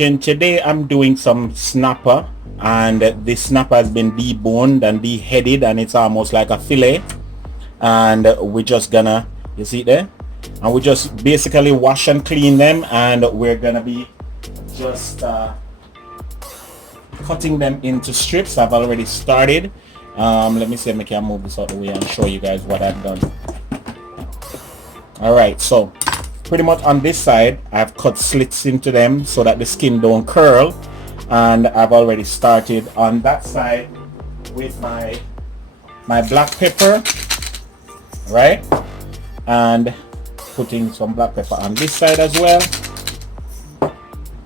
watching. Today I'm doing some snapper, and this snapper has been deboned and deheaded, and it's almost like a fillet. And we're just gonna, you see it there, and we just basically wash and clean them, and we're gonna be just cutting them into strips. I've already started. Let me see if I can move this out of the way and show you guys what I've done. Alright, so pretty much on this side I've cut slits into them so that the skin don't curl, and I've already started on that side with my black pepper, right, and putting some black pepper on this side as well,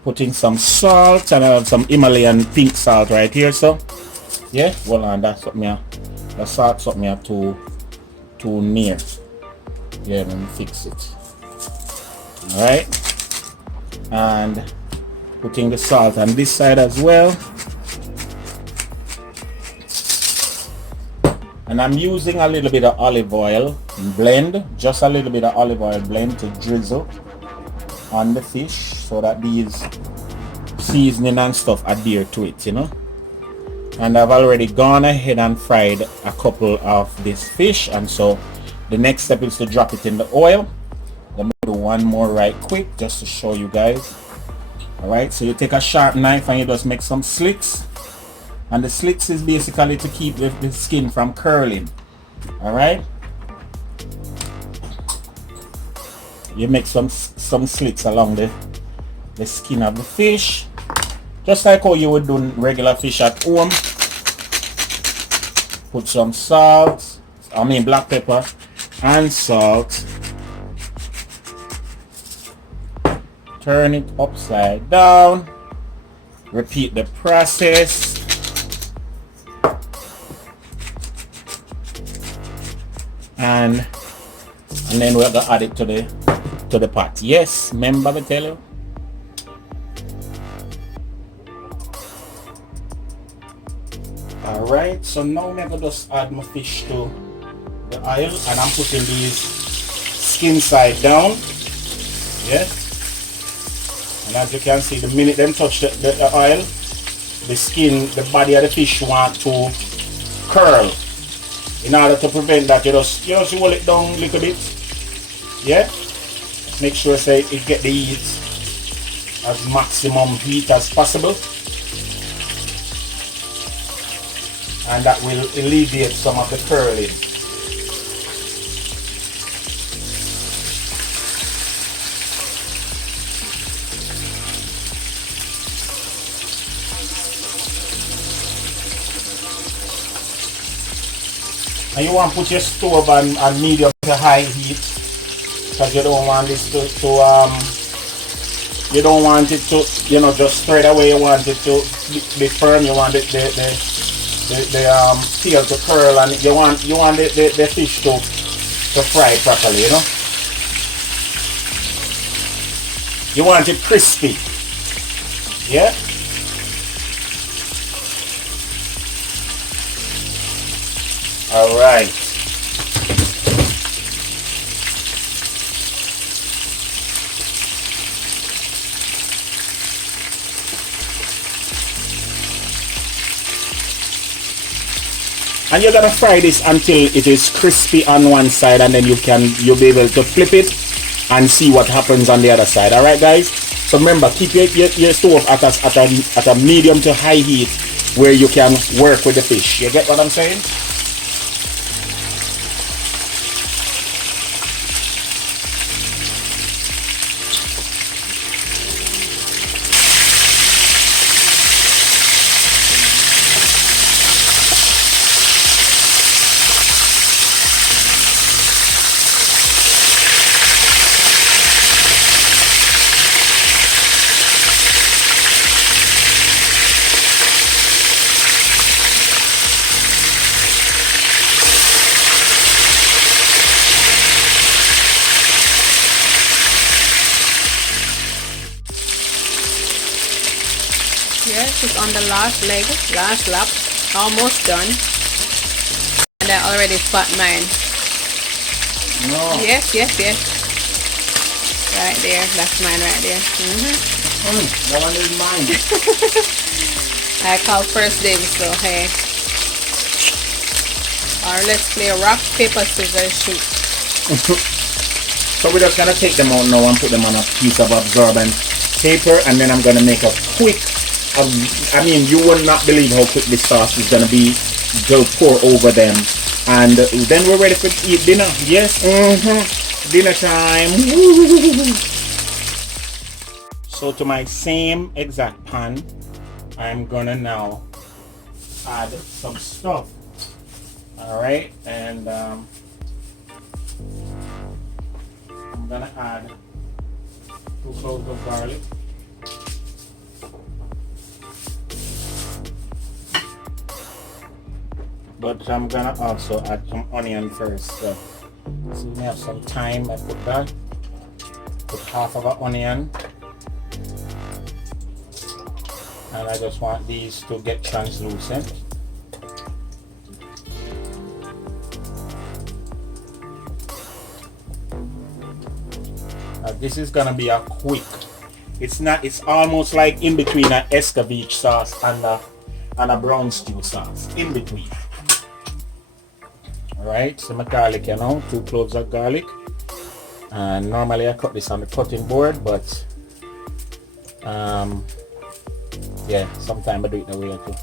putting some salt, and I have some Himalayan pink salt right here. So yeah, hold on, that's something here, the salt something here too near. Yeah, let me fix it. Alright, and putting the salt on this side as well, and I'm using a little bit of olive oil blend, just a little bit of olive oil blend to drizzle on the fish so that these seasoning and stuff adhere to it, you know. And I've already gone ahead and fried a couple of this fish, and so the next step is to drop it in the oil. Let me do one more right quick just to show you guys. Alright, so you take a sharp knife and you just make some slits, and the slits is basically to keep the skin from curling. Alright, you make some slits along the skin of the fish, just like how you would do regular fish at home. Put some salt, black pepper and salt, turn it upside down, repeat the process, and then we're gonna add it to the pot. Yes, remember me tell you. Alright, so now I'm gonna just add my fish to the oil, and I'm putting these skin side down. Yeah, and as you can see, the minute them touch the oil, the skin, the body of the fish want to curl. In order to prevent that, you just roll it down a little bit. Yeah, make sure say it get the heat as maximum heat as possible, and that will alleviate some of the curling. And you want to put your stove on medium to high heat, because you don't want this you don't want it to, just straight away. You want it to be firm. You want the tail to curl, and you want the fish to fry properly, you know. You want it crispy. Yeah. All right. And you're gonna fry this until it is crispy on one side, and then you'll be able to flip it and see what happens on the other side. All right, guys. So remember, keep your stove at a medium to high heat where you can work with the fish. You get what I'm saying? Yes, it's on the last leg, last lap, almost done. And I already spot mine. No. Yes. Right there, that's mine right there. That one is mine. I call first dibs, so hey. Or let's play rock, paper, scissors, shoot. So we're just gonna take them out now and put them on a piece of absorbent paper, and then I'm gonna make a quick. I mean, you will not believe how quick this sauce is gonna be. Go pour over them, and then we're ready to eat dinner. Yes, dinner time. So to my same exact pan, I'm gonna now add some stuff. All right, and I'm gonna add 2 cloves of garlic. But I'm gonna also add some onion first. So we have some time. I put that. Put half of an onion. And I just want these to get translucent. Now this is gonna be a quick. It's almost like in between an escovitch sauce and a brown stew sauce. In between. Alright, so my garlic, 2 cloves of garlic. And normally I cut this on the cutting board, but yeah, sometimes I do it the way too.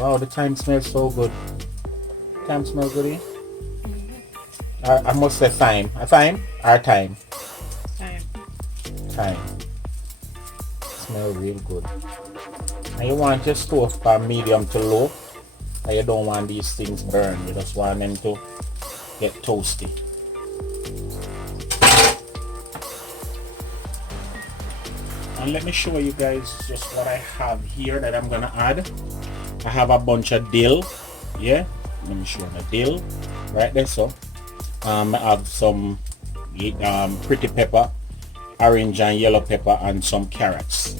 Wow, the thyme smells so good. Thyme smells good, eh? I must say thyme. Thyme or thyme? Thyme. Smells real good. And you want your stove from medium to low. And you don't want these things burned. You just want them to get toasty. And let me show you guys just what I have here that I'm gonna add. I have a bunch of dill. Yeah, let me show you the dill right there. So I have some pretty pepper, orange and yellow pepper, and some carrots.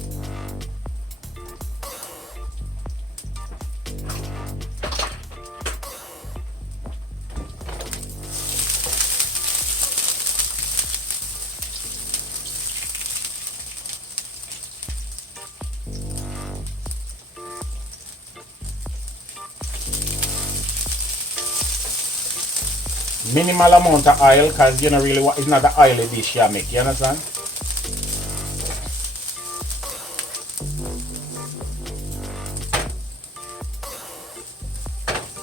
Minimal amount of oil, because you know really what, it's not the oily dish you make, you understand?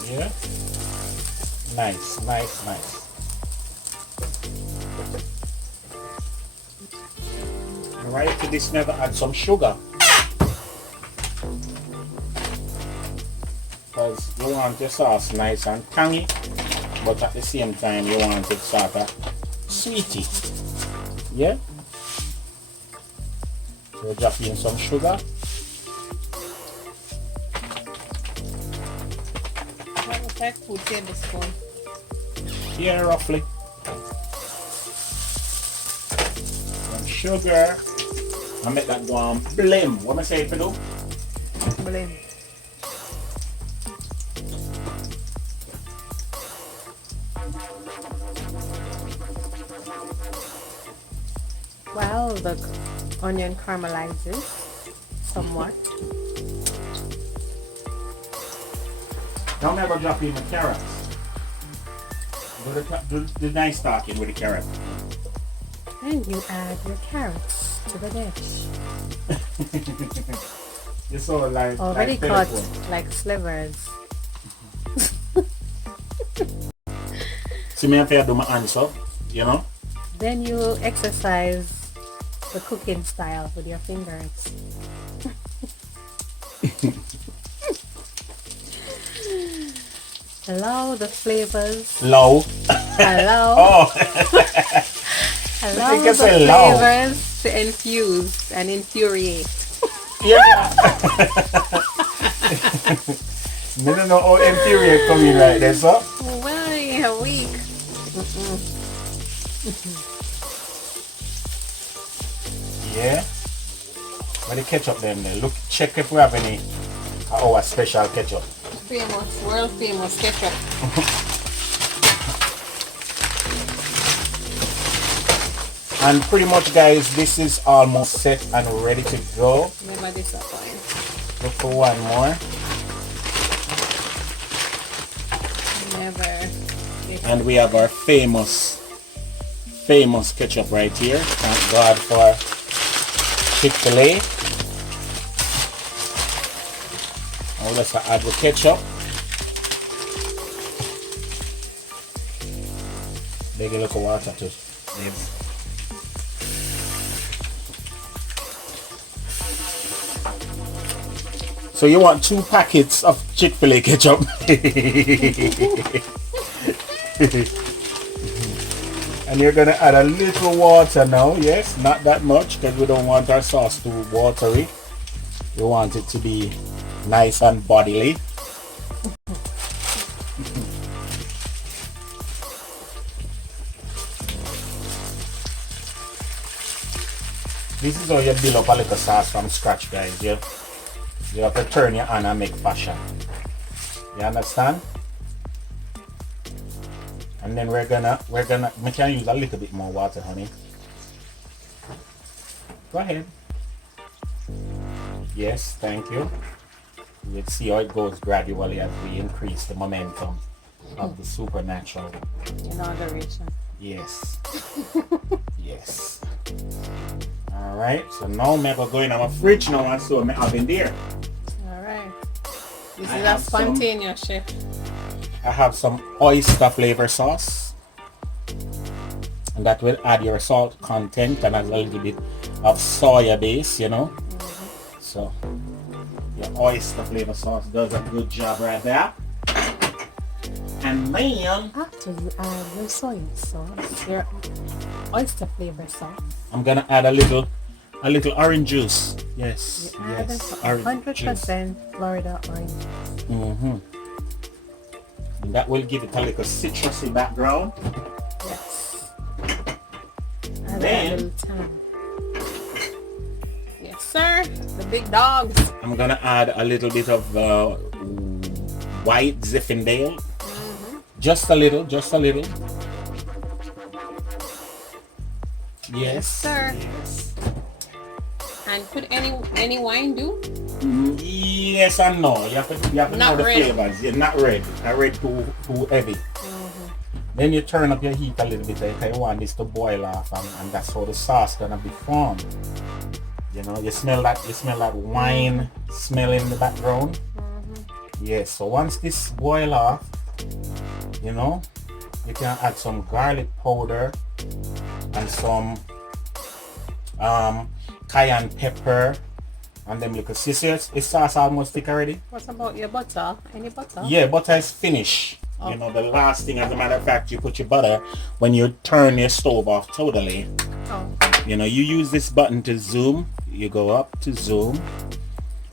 Yeah, nice. Alright, to this never add some sugar, because you want your sauce nice and tangy, but at the same time you want it sort of sweety. Yeah, so drop in some sugar. Like 2 tablespoons. Yeah, roughly. Some sugar. I make that go on blend. What am I saying for do? Blend. Well, the onion caramelizes somewhat. Now I'm going to drop in the carrots. Do the nice talking with the carrot. And you add your carrots to the dish. You saw like already like cut telephone. like slivers. See me if I do my answer, you know? Then you exercise the cooking style with your fingers. Allow the flavors. Low. Allow. Oh. Allow think the I said low. flavors to infuse and infuriate. Yeah. No, how infuriate coming right there, so. Well, you're weak. Yeah. But the ketchup then, look, check if we have any our special ketchup. Famous, world famous ketchup. And pretty much, guys, this is almost set and ready to go. Never disappoint. Look for one more. Never. And we have our famous ketchup right here. Thank God for Chick-fil-A. Now let's add the ketchup. Big look of water too. So you want 2 packets of Chick-fil-A ketchup? And you're gonna add a little water now. Yes, not that much, because we don't want our sauce too watery. We want it to be nice and bodily. This is how you build up a little sauce from scratch, guys. You have to turn your hand and make fashion. You understand? And then we can use a little bit more water, honey. Go ahead. Yes, thank you. You'll see how it goes gradually as we increase the momentum of the supernatural. Inauguration. Yes. Yes. Alright, so now I'm going to go in my fridge now and so I'm having there. Alright. This is a spontaneous chef. I have some oyster flavor sauce. And that will add your salt content and a little bit of soya base, you know. So your oyster flavor sauce does a good job right there. And then after you add your soy sauce, your oyster flavor sauce, I'm gonna add a little orange juice. Yes, you add yes, 100% Florida orange juice. And that will give it a little citrusy background. Yes. Add Then a little time. Yes, sir. The big dogs. I'm gonna add a little bit of white Zinfandel. Just a little. Yes, sir. Yes. And could any wine do? Yes and no. You have to know the flavors. You're not red. Red too heavy. Then you turn up your heat a little bit because you want this to boil off, and that's how the sauce gonna be formed. You know, you smell that wine smell in the background. Yes. So once this boil off, you know, you can add some garlic powder and some cayenne pepper and them little scissors. Is sauce almost thick already? What about your butter? Any butter? Yeah, butter is finished. You know, the last thing, as a matter of fact, you put your butter when you turn your stove off totally. You know, you use this button to zoom. You go up to zoom.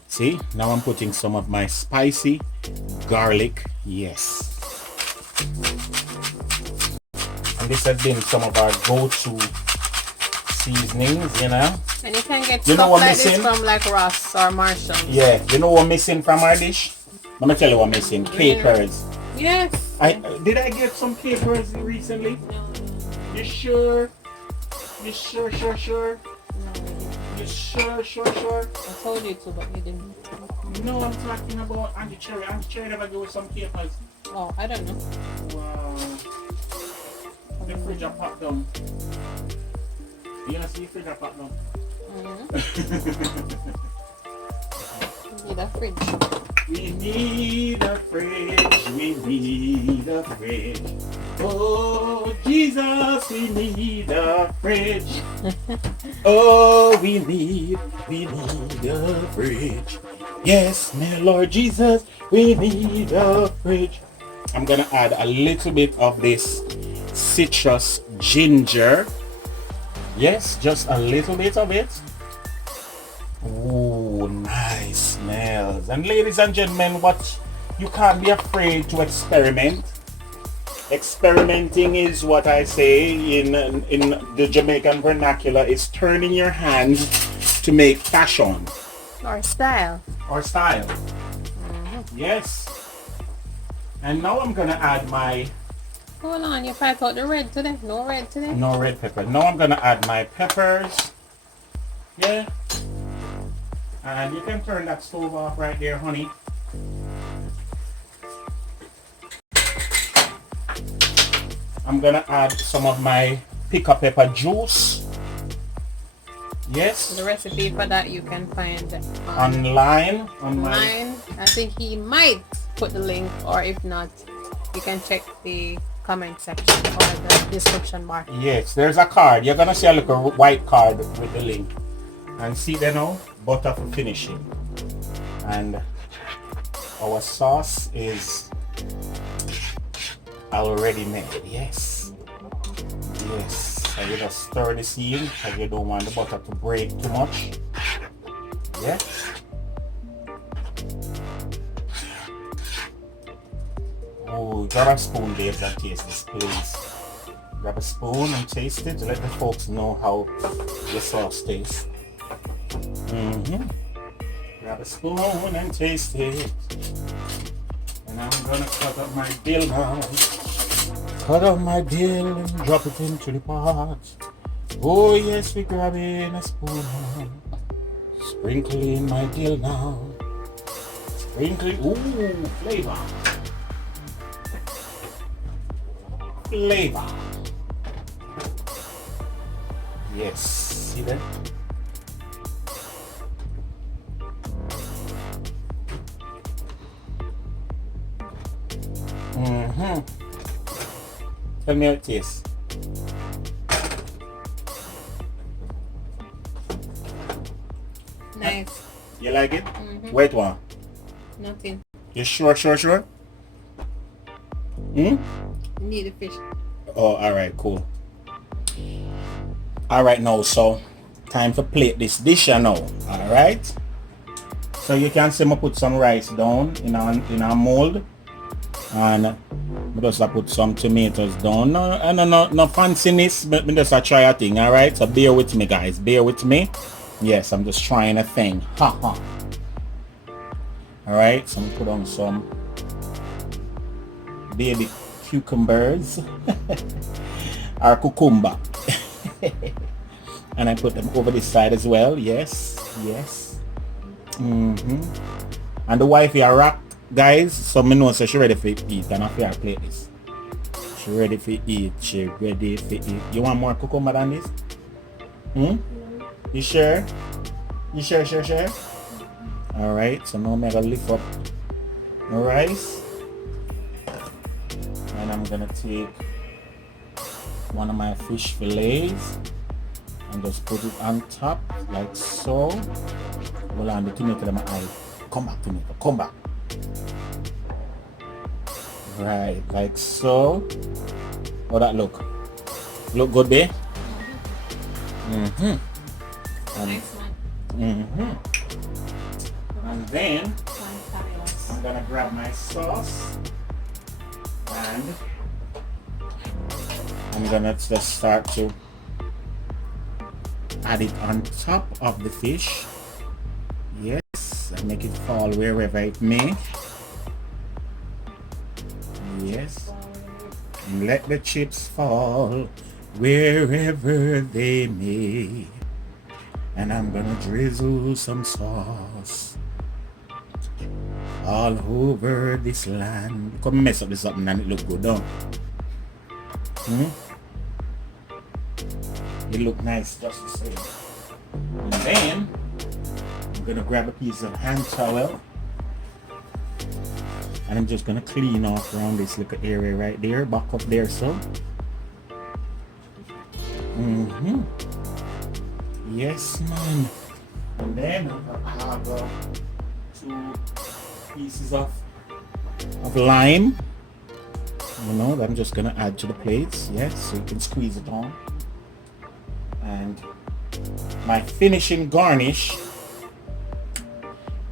See, now I'm putting some of my spicy garlic. Yes. And this has been some of our go-to seasonings, you know. And you can get stuff like this from like Ross or Marshall. Yeah, you know what missing from our dish? Let me tell you what missing. Capers. Yes. Did I get some capers recently? No. You sure? You sure? No, You sure? I told you to, but you didn't. No, I'm talking about Auntie Cherry. Auntie Cherry never give us some capers. Oh, I don't know. Wow. The fridge are packed down. You know, see the fridge are packed down. You need a fridge. We need a fridge. We need a fridge. Oh, Jesus, we need a fridge. Oh, we need a fridge. Yes, my Lord Jesus, we need a fridge. I'm gonna add a little bit of this citrus ginger. Yes, just a little bit of it. Ooh, nice smells. And ladies and gentlemen, what you can't be afraid to experiment. Experimenting is what I say in the Jamaican vernacular, is turning your hands to make fashion. Or style. Yes. And now I'm gonna add my Hold on, you fight out the red today? No red today? No red pepper. Now I'm gonna add my peppers. Yeah. And you can turn that stove off right there, honey. I'm gonna add some of my pickle pepper juice. Yes. The recipe for that you can find online. online. I think he might put the link, or if not, you can check the comment section or the description bar. Yes, there's a card. You're gonna see a little white card with the link. And see there now, butter for finishing. And our sauce is already made. Yes. Yes. So you just stir the seal because you don't want the butter to break too much. Yeah. Oh, grab a spoon, babes, and taste this, please. Grab a spoon and taste it to let the folks know how the sauce tastes. Grab a spoon and taste it. And I'm gonna cut up my dill now. Cut up my dill and drop it into the pot. Oh yes, we grab in a spoon. Sprinkle in my dill now. Sprinkle, ooh, flavor. Flavor. Yes, see that? Tell me how it tastes. Nice. You like it? Wait one. Nothing. You sure? Need the fish. Oh, alright, cool. Alright now, so time to plate this dish now. Alright. So you can see me put some rice down in a mold. And I just put some tomatoes down. No fanciness, but me just try a thing, alright? So bear with me, guys. Bear with me. Yes, I'm just trying a thing. Haha. Alright, so I'm put on some baby cucumbers or cucumber. And I put them over this side as well. Yes. And the wifey a rock, guys, so me know so she ready for eat, and I feel I plate this. She ready for eat. You want more cucumber than this? You sure? You sure? Alright, so now I'm gonna lift up the rice. And I'm gonna take one of my fish fillets and just put it on top like so. Hold on, the tomato in my eye. Come back, tomato, come back. Right, like so. How that look? Look good, babe? Nice one. And then I'm gonna grab my sauce and I'm gonna just start to add it on top of the fish. Yes, and make it fall wherever it may. Yes, and let the chips fall wherever they may. And I'm gonna drizzle some sauce all over this land. Come mess up this up and it look good, don't it look nice just the same. And then I'm gonna grab a piece of hand towel and I'm just gonna clean off around this little area right there, back up there, so yes, man. And then I have 2 pieces of lime, that I'm just gonna add to the plates. Yes, so you can squeeze it on. And my finishing garnish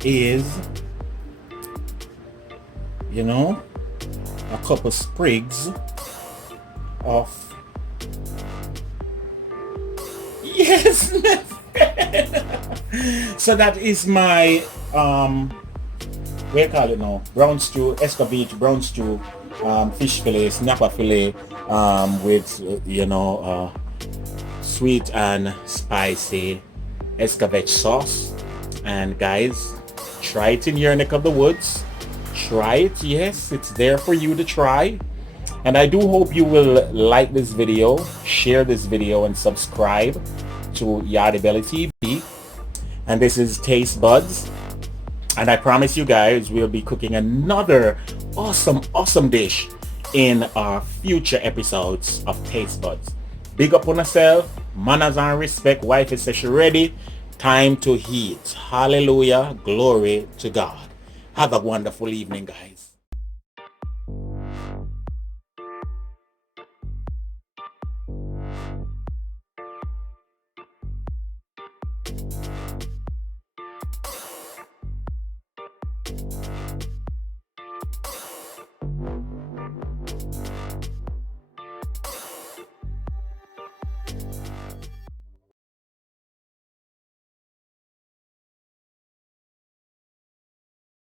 is a couple sprigs of yes. So that is my what do you call it now? Brown stew, escovitch brown stew fish fillet, snapper fillet, with sweet and spicy escovitch sauce. And guys, try it in your neck of the woods. Try it. Yes, it's there for you to try. And I do hope you will like this video, share this video, and subscribe to Yardie Belly TV. And this is Taste Buds. And I promise you guys we'll be cooking another awesome dish in our future episodes of Taste Buds. Big up on yourself. Manners and respect. Wifey says she ready. Time to heat. Hallelujah. Glory to God. Have a wonderful evening, guys.